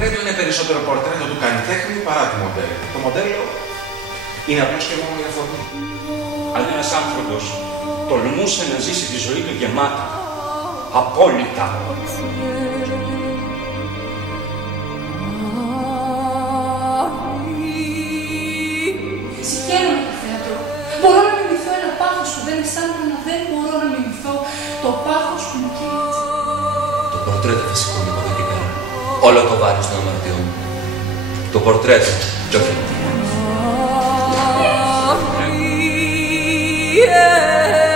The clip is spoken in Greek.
πορτρέτο είναι περισσότερο πορτρέτο του καλλιτέχνη παρά του μοντέλου. Το μοντέλο είναι απλώς και μόνο μια αφορμή. Αν ένας άνθρωπος τολμούσε να ζήσει τη ζωή του γεμάτα, απόλυτα, συγχαίρομαι το θέατρο. Μπορώ να μιμηθώ ένα πάθος που δεν αισθάνομαι, αλλά δεν μπορώ να μιμηθώ το πάθος που μου καίει. Το πορτρέτο θα σηκώνει από εδώ και πέρα όλο το βάρος των αμαρτιών. Το πορτρέτο κι όχι. Yeah.